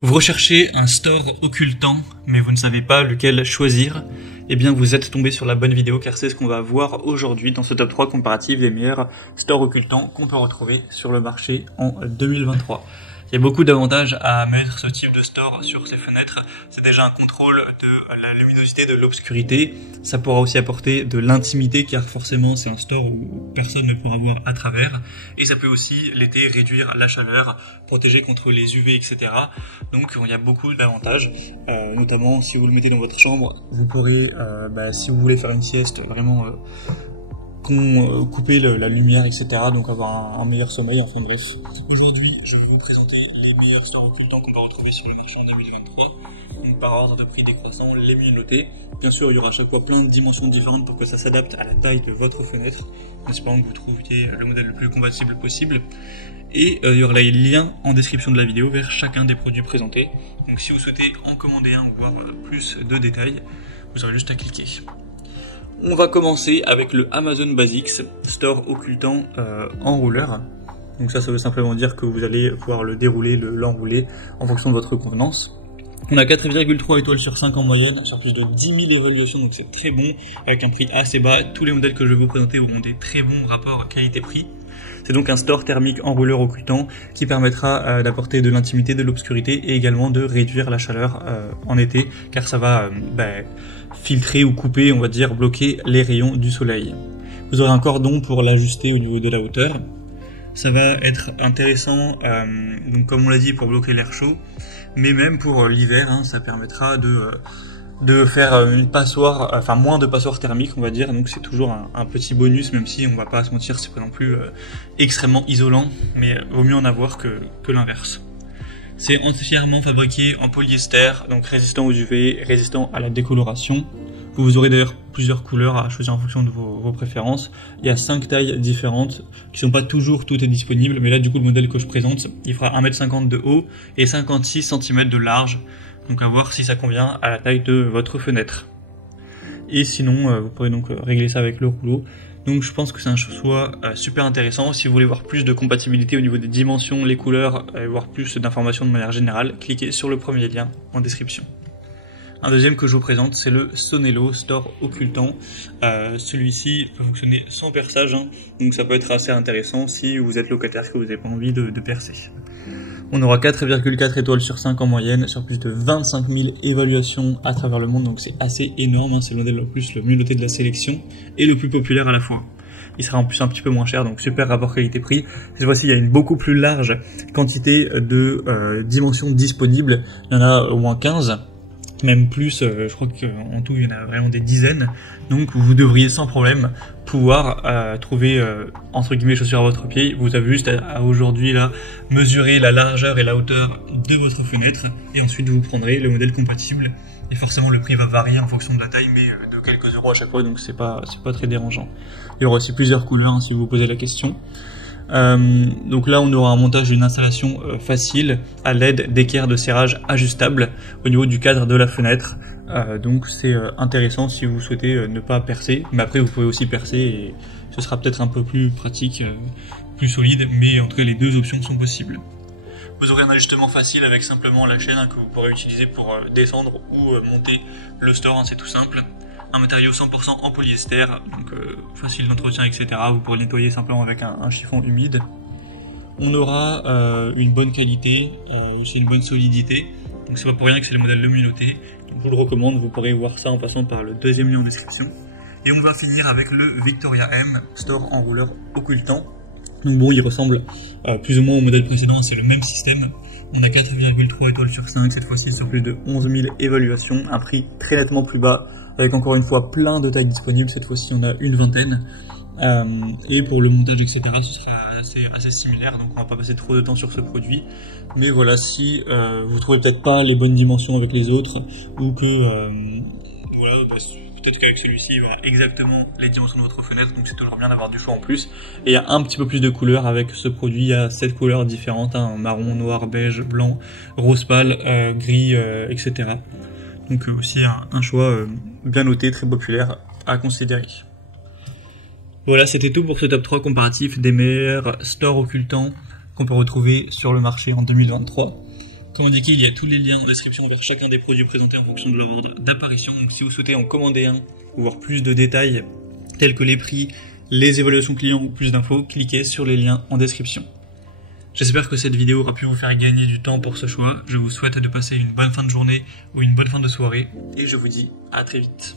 Vous recherchez un store occultant, mais vous ne savez pas lequel choisir? Eh bien, vous êtes tombé sur la bonne vidéo, car c'est ce qu'on va voir aujourd'hui dans ce top 3 comparatif des meilleurs stores occultants qu'on peut retrouver sur le marché en 2023. Il y a beaucoup d'avantages à mettre ce type de store sur ses fenêtres. C'est déjà un contrôle de la luminosité, de l'obscurité. Ça pourra aussi apporter de l'intimité, car forcément c'est un store où personne ne pourra voir à travers. Et ça peut aussi, l'été, réduire la chaleur, protéger contre les UV, etc. Donc il y a beaucoup d'avantages, notamment si vous le mettez dans votre chambre, vous pourrez, si vous voulez faire une sieste, vraiment couper la lumière, etc. Donc avoir un meilleur sommeil, enfin bref. Aujourd'hui, je vais vous présenter les meilleurs stores occultants qu'on va retrouver sur le marché en 2023. Donc par ordre de prix décroissant, les mieux notés. Bien sûr, il y aura à chaque fois plein de dimensions différentes pour que ça s'adapte à la taille de votre fenêtre, en espérant que vous trouviez le modèle le plus compatible possible. Et il y aura les liens en description de la vidéo vers chacun des produits présentés. Donc si vous souhaitez en commander un ou voir plus de détails, vous aurez juste à cliquer. On va commencer avec le Amazon Basics Store occultant enrouleur. Donc ça veut simplement dire que vous allez pouvoir le dérouler, l'enrouler en fonction de votre convenance. On a 4,3 étoiles sur 5 en moyenne, sur plus de 10 000 évaluations, donc c'est très bon, avec un prix assez bas. Tous les modèles que je vais vous présenter ont des très bons rapports qualité-prix. C'est donc un store thermique enrouleur occultant qui permettra d'apporter de l'intimité, de l'obscurité et également de réduire la chaleur en été, car ça va filtrer ou couper, on va dire, bloquer les rayons du soleil. Vous aurez un cordon pour l'ajuster au niveau de la hauteur. Ça va être intéressant, donc comme on l'a dit, pour bloquer l'air chaud, mais même pour l'hiver, ça permettra de faire une passoire, enfin moins de passoire thermique, on va dire. Donc c'est toujours un petit bonus, même si on va pas se mentir, c'est pas non plus extrêmement isolant, mais vaut mieux en avoir que l'inverse. C'est entièrement fabriqué en polyester, donc résistant aux UV, résistant à la décoloration. Vous aurez d'ailleurs plusieurs couleurs à choisir en fonction de vos préférences. Il y a 5 tailles différentes qui sont pas toujours toutes disponibles, mais là du coup le modèle que je présente, il fera 1,50 m de haut et 56 cm de large. Donc à voir si ça convient à la taille de votre fenêtre. Et sinon, vous pourrez donc régler ça avec le rouleau. Donc je pense que c'est un choix super intéressant. Si vous voulez voir plus de compatibilité au niveau des dimensions, les couleurs, et voir plus d'informations de manière générale, cliquez sur le premier lien en description. Un deuxième que je vous présente, c'est le Sonelo Store occultant. Celui-ci peut fonctionner sans perçage, donc ça peut être assez intéressant si vous êtes locataire et que vous n'avez pas envie de percer. On aura 4,4 étoiles sur 5 en moyenne, sur plus de 25 000 évaluations à travers le monde, donc c'est assez énorme, c'est le modèle le mieux noté de la sélection et le plus populaire à la fois. Il sera en plus un petit peu moins cher, donc super rapport qualité-prix. Cette fois-ci, il y a une beaucoup plus large quantité de dimensions disponibles, il y en a au moins 15. Même plus, je crois qu'en tout il y en a vraiment des dizaines, donc vous devriez sans problème pouvoir trouver entre guillemets chaussures à votre pied. Vous avez juste à aujourd'hui là mesurer la largeur et la hauteur de votre fenêtre et ensuite vous prendrez le modèle compatible. Et forcément le prix va varier en fonction de la taille, mais de quelques euros à chaque fois, donc c'est pas très dérangeant. Il y aura aussi plusieurs couleurs si vous vous posez la question. Donc là on aura un montage d'une installation facile à l'aide d'équerres de serrage ajustables au niveau du cadre de la fenêtre, donc c'est intéressant si vous souhaitez ne pas percer, mais après vous pouvez aussi percer et ce sera peut-être un peu plus pratique, plus solide, mais en tout cas les deux options sont possibles. Vous aurez un ajustement facile avec simplement la chaîne que vous pourrez utiliser pour descendre ou monter le store, c'est tout simple. Un matériau 100% en polyester, donc facile d'entretien, etc. Vous pourrez le nettoyer simplement avec un chiffon humide. On aura une bonne qualité, aussi une bonne solidité, donc c'est pas pour rien que c'est le modèle le mieux noté. Donc, je vous le recommande, vous pourrez voir ça en passant par le deuxième lien en description. Et on va finir avec le Victoria M Store enrouleur occultant. Donc bon, il ressemble plus ou moins au modèle précédent, c'est le même système. On a 4,3 étoiles sur 5, cette fois-ci sur plus de 11 000 évaluations, un prix très nettement plus bas, avec encore une fois plein de tailles disponibles. Cette fois-ci on a une vingtaine, et pour le montage, etc., ce sera assez similaire, donc on va pas passer trop de temps sur ce produit. Mais voilà, si vous trouvez peut-être pas les bonnes dimensions avec les autres, ou que voilà, peut-être qu'avec celui-ci il y aura exactement les dimensions de votre fenêtre, donc c'est toujours bien d'avoir du choix en plus. Et il y a un petit peu plus de couleurs avec ce produit, il y a 7 couleurs différentes, marron, noir, beige, blanc, rose pâle, gris, etc. Donc aussi un choix bien noté, très populaire à considérer. Voilà, c'était tout pour ce top 3 comparatif des meilleurs stores occultants qu'on peut retrouver sur le marché en 2023. Comme indiqué, il y a tous les liens en description vers chacun des produits présentés en fonction de leur ordre d'apparition. Donc si vous souhaitez en commander un ou voir plus de détails tels que les prix, les évaluations clients ou plus d'infos, cliquez sur les liens en description. J'espère que cette vidéo aura pu vous faire gagner du temps pour ce choix. Je vous souhaite de passer une bonne fin de journée ou une bonne fin de soirée et je vous dis à très vite.